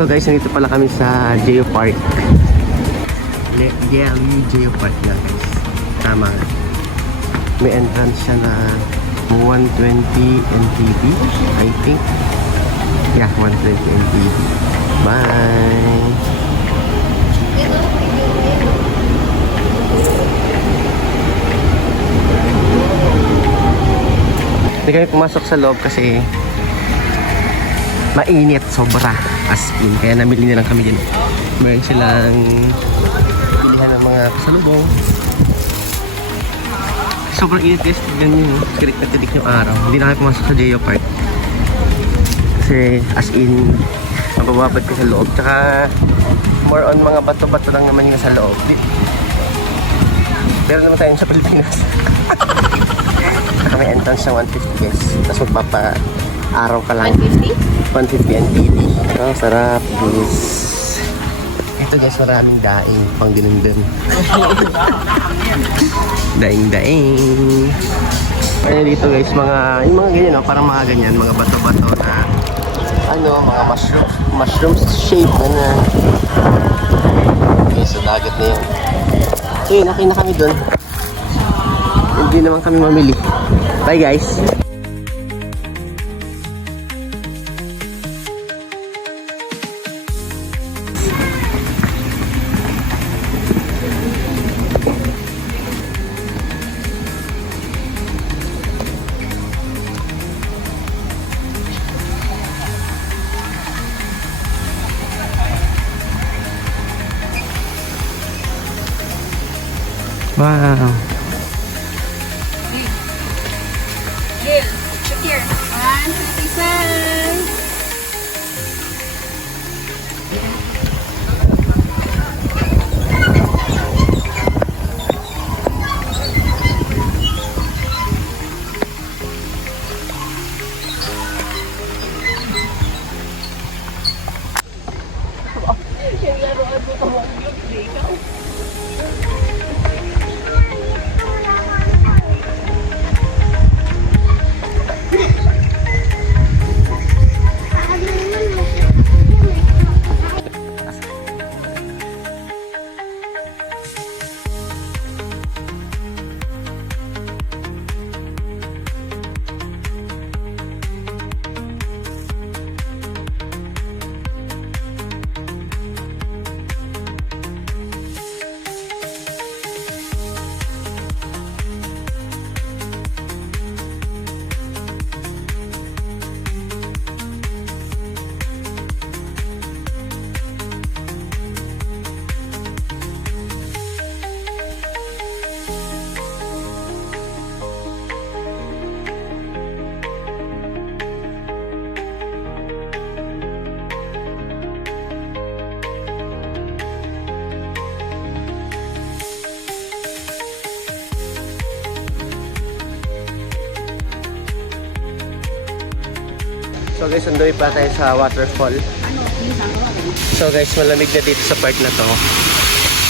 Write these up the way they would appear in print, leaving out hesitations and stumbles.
So guys, nandito pala kami sa Geo Park. Yeah, Geo Park na guys. Tama. May entrance siya na 120 NTB, I think. Yeah, 120 NTB. Bye! Hindi kami pumasok sa loob kasi mainit, sobra, as in. Kaya namili na lang kami din. Meron silang bilihan ng mga kasalubong. Sobrang init guys, tignan nyo, sirik na tidik yung araw. Hindi na kami pumasok sa Geo Park kasi as in mabababad ko sa loob. Tsaka more on mga bato-bato lang naman yung sa loob. Pero naman tayo sa Pilipinas. May entrance na 150 guys. Tapos magpapa-araw ka lang. 150 NTD. Oh, sarap guys. Ito guys, maraming daing pang dinundun. Daing. Ano dito guys, yung mga ganyan, no? Parang mga ganyan, mga bato-bato na mga mushroom shape na okay, so dagat na yun. So yun, nakina kami dun. Hindi naman kami mamili. Bye guys. Wow. Gil, look here. 157. So guys, sunduin pa tayo sa waterfall. So guys, malamig na dito sa part na to.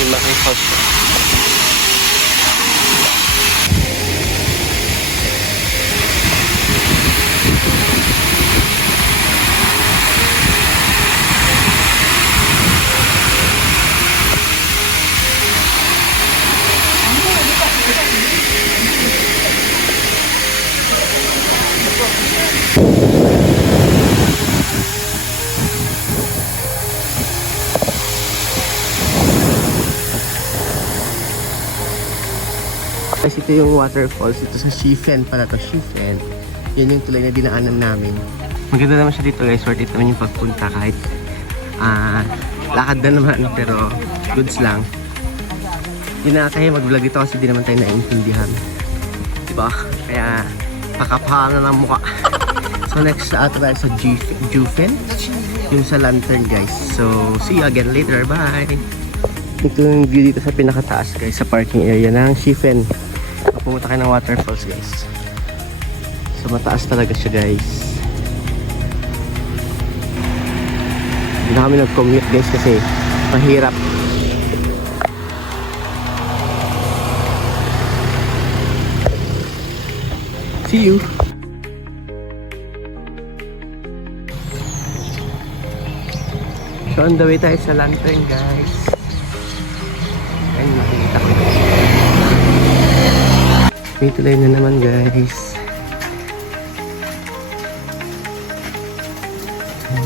Yung malaking falls. Guys, ito yung waterfalls. Ito sa Shifen pala to. Shifen. Yan yung tulay na dinaanan namin. Maganda naman siya dito guys. Worth it naman yung pagpunta kahit lakad na naman. Pero goods lang. Hindi na kaya mag-vlog dito kasi di naman tayo naiintindihan. Diba? Kaya pakapahanga ng mukha. So next tayo sa Jufen. Yung sa lantern guys. So see you again later. Bye! Ito yung view dito sa pinakataas guys. Sa parking area ng Shifen. Pumunta kayo ng waterfalls guys. So mataas talaga siya guys. Hindi na kami nag-commute guys kasi mahirap. See you! So on the way tayo sa lantern guys. Ayun, makikita ko. May tulay na naman guys.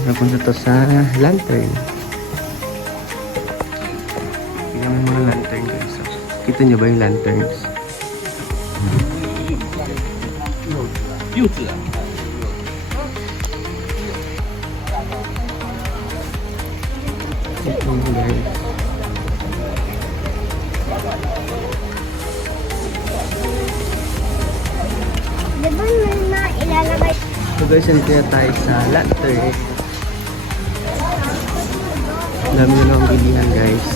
Napunta to sa lantern. Tingnan mo yung mga lantern guys. Kita nyo ba yung lanterns? Ito mo guys. Di ba na ilalagay? So guys, nandito na tayo sa lantern. Dami na naman bilihan guys.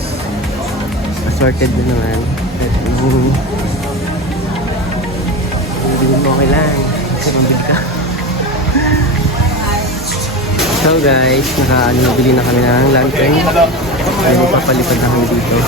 Assorted na naman. At hindi mo okay lang. Kasi mabili ka. So guys, nabili na kami ng lantern. Ay, magpapalipad na kami dito.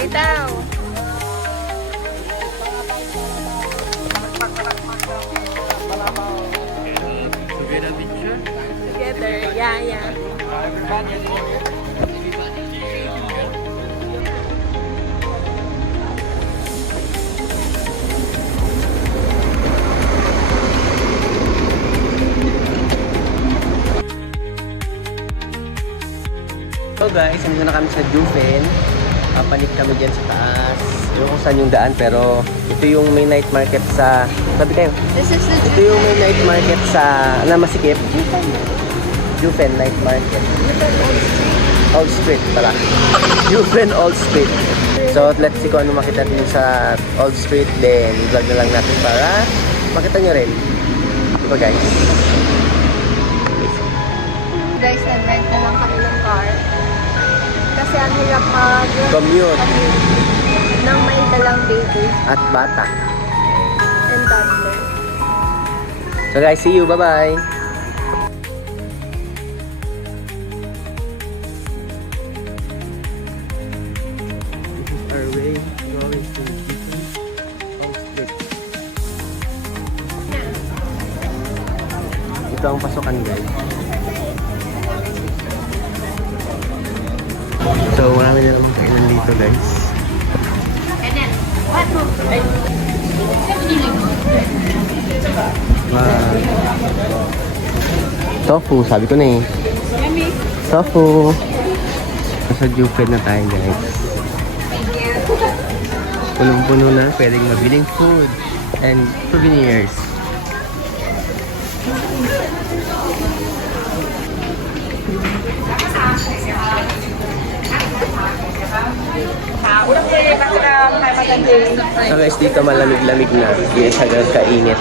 Bitaw. Together, yeah. So guys, nandito na kami sa Jufen. Papanik kami dyan sa taas. Yung kung saan yung daan, pero ito yung may night market sa... Sabi kayo? This is the Ito yung may night market sa... Masikip? Jufen Night Market. Old Street pala. Jufen Old Street. So let's see kung ano makita din sa Old Street. Then vlog na lang natin para makita nyo rin. Diba guys? guys, nag-rent na lang kami ng car. Kasi ang hirap Commute. ng may dalang baby At bata. and toddler. So guys, see you. Bye-bye. This is our way going to Old Street. Dito ang pasukan guys. So marami na naman kainan dito guys. Tofu, sabi ko na eh. Tofu. Nasa Juped na tayo guys. Punong-puno na, pwedeng mabiling food and souvenirs. So guys, dito malamig-lamig na. Hindi siya ganun kainit.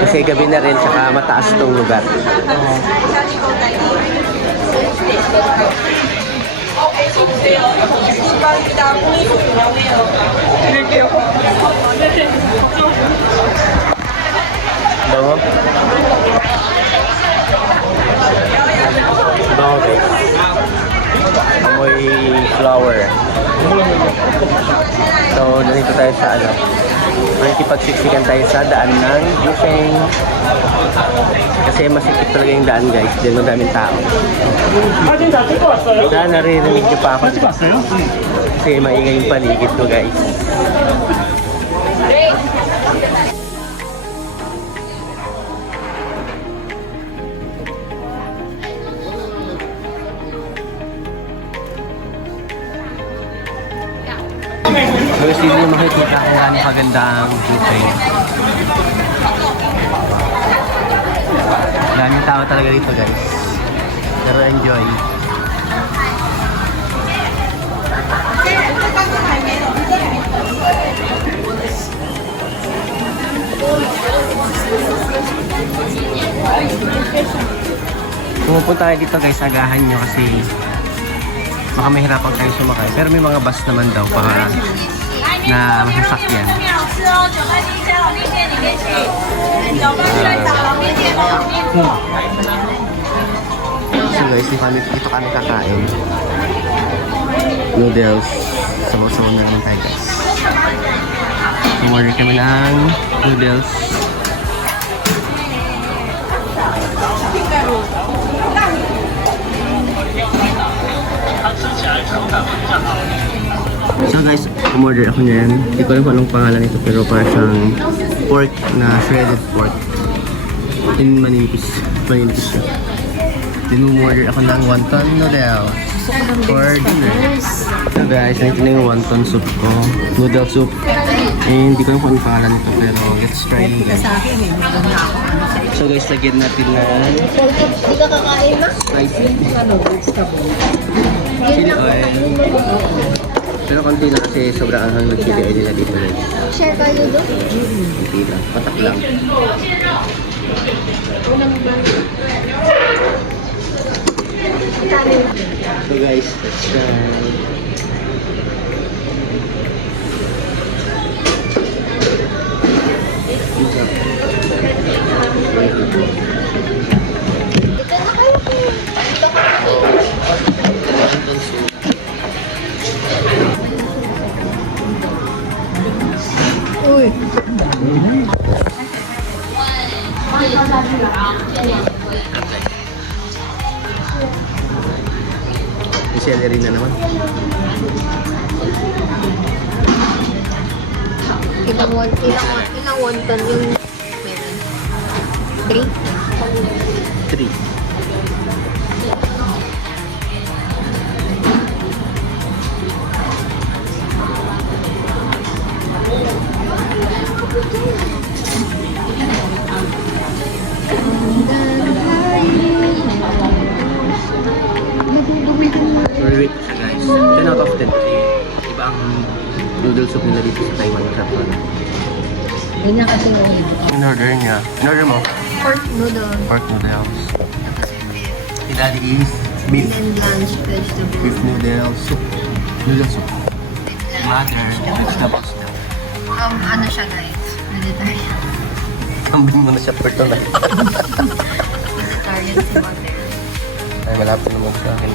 Kasi gabi na rin, tsaka mataas tong lugar. Bango? Bango guys. Amoy flower. So, nandito tayo sa ano. Makikipagsiksikan tayo sa daan ng Yufeng. Kasi masikip talaga yung daan guys. Diyan ang daming tao. Daan naririnig niyo pa ako. Kasi maingay yung paligid ko guys. Guys, dito yung makikita kung gaano kaganda ang Yufeng. Daming tao talaga dito guys. Pero enjoy. Pumupunta kayo dito guys, agahan nyo kasi baka mahirapan kayo sumakay. Pero may mga bus naman daw para na masasakyan. So guys, dito kami kakain. Noodles. Sabaw-sabaw na naman tayo guys. Order kami ng noodles. So guys, umorder ako niyan. Hindi ko alam kung anong pangalan nito pero parang siyang pork na shredded pork. In manipis siya. Then umorder ako ng wonton noodles for dinner. So guys, nakita na yung wonton soup ko. Noodle soup. And hindi ko alam kung anong pangalan nito pero let's try it guys. So guys, lagyan natin na Hindi ka kakain na? spicy chili oil. Pero konti lang kasi sobrang anghang ng chili oil nila dito guys. Share kayo doon? Konti lang, patak lang. So guys, let's try. Dito na kayo. Dito ka. Uy. May celery na naman. Ilang wonton yung meron? 3? 3. Very weak siya guys. 10 out of 10 kasi iba ang noodle soup nila dito sa Taiwan. Masarap na. Ganyan kasi yung In-order niya. In-order mo? pork noodle. Pork noodles. Si Daddy is beef. And blanch vegetable. Beef noodles soup. Noodle soup. Mother, vegetables na. Ano siya guys? Vegetarian. Kambing mo na siya per tonight. Vegetarian si mother. Ay, malapit naman sa akin.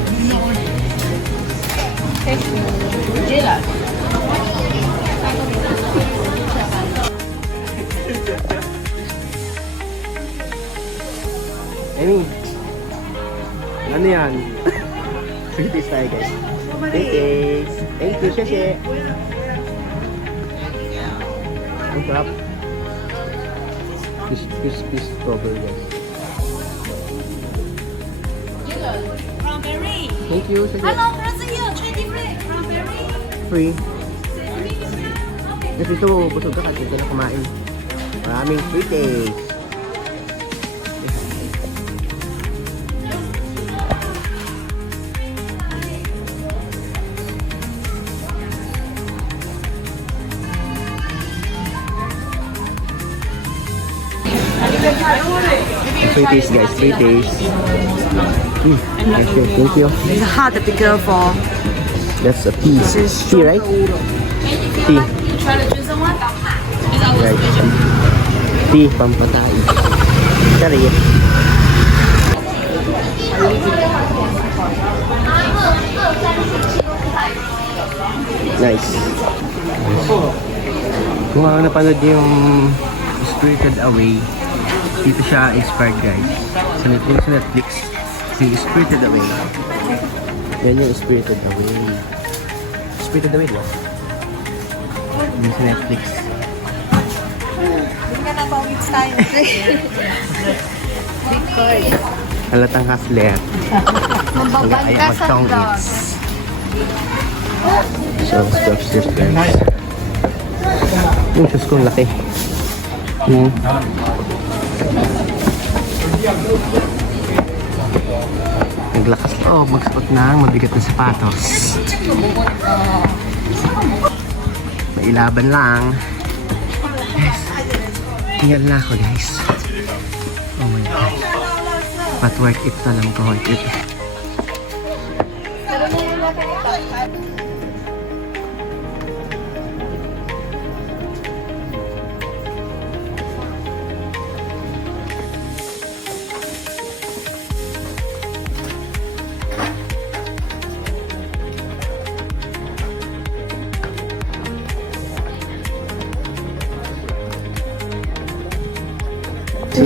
Amy. Ano yan? Sige, taste tayo guys. Taste. Thank you, Sheshe. Ang sarap. Crispy strawberry guys. Cranberry. Thank you, Sheshe. Hello, Brazil. 20 free. Cranberry. Free. Kasi ito, busog ka kasi ito na kumain. Maraming free taste. Free taste guys, free taste. Thank you, thank you. It's hard to be careful. That's a tea. Tea, right? Tea. Try to choose someone. Right. Tea, pampatay. Sorry. Nice. Kung ako napanood niyo yung Spirited Away, dito siya inspired guys. Sa Netflix, si Spirited Away. Yan yung Spirited Away. Spirited Away, diba? Yan sa Netflix. Hindi ka napawits tayo. Because Halatang hustler. mababag ka sa vlog. So, let's go upstairs guys. Yung shoes ko laki. Naglakas loob, magsuot ng mabigat na sapatos. Mailaban lang. Yes. Tingnan na ako guys. Oh my God. But worth it na lang ko, worth it. Ito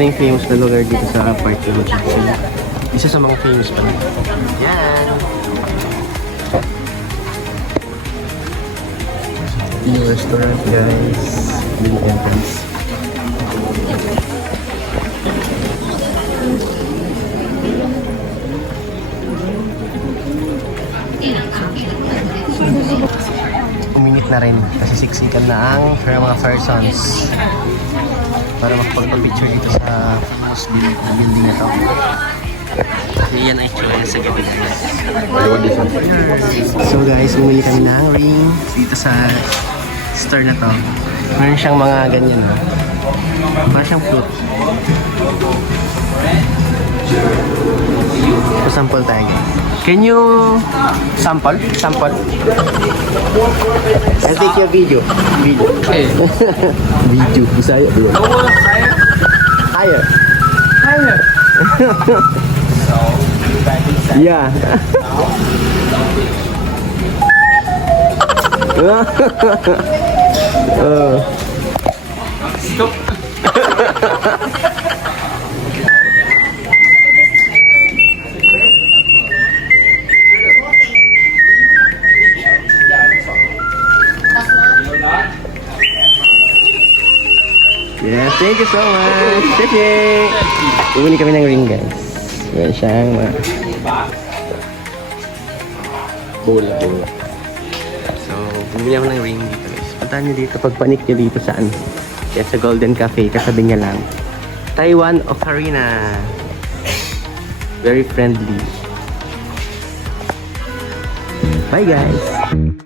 na yung famous na lugar dito sa park ng Chichi. Isa sa mga famous pa dito. Yan! Yung restaurant guys. Yung entrance. Uminit na rin kasi siksikan na ang mga persons para makapagpa-picture dito sa famous building na to. Yan ay tsura sa gabi guys. So guys, bumili kami ng ring dito sa store na to. Meron siyang mga ganyan. Meron siyang fruit. So, sample tayo guys. Can you sample? Sample? I'll take your video. Video. Okay. Video. Bisaya bro. Higher. Higher. Yeah. Stop. Yes, thank you so much. Thank Bumili kami ng ring guys. Yan siyang bola. So, bumili ako ng ring dito guys. Puntahan nyo dito, pagpanik nyo dito saan? Yan sa Golden Cafe, katabi niya lang. Taiwan Ocarina. Very friendly. Bye guys!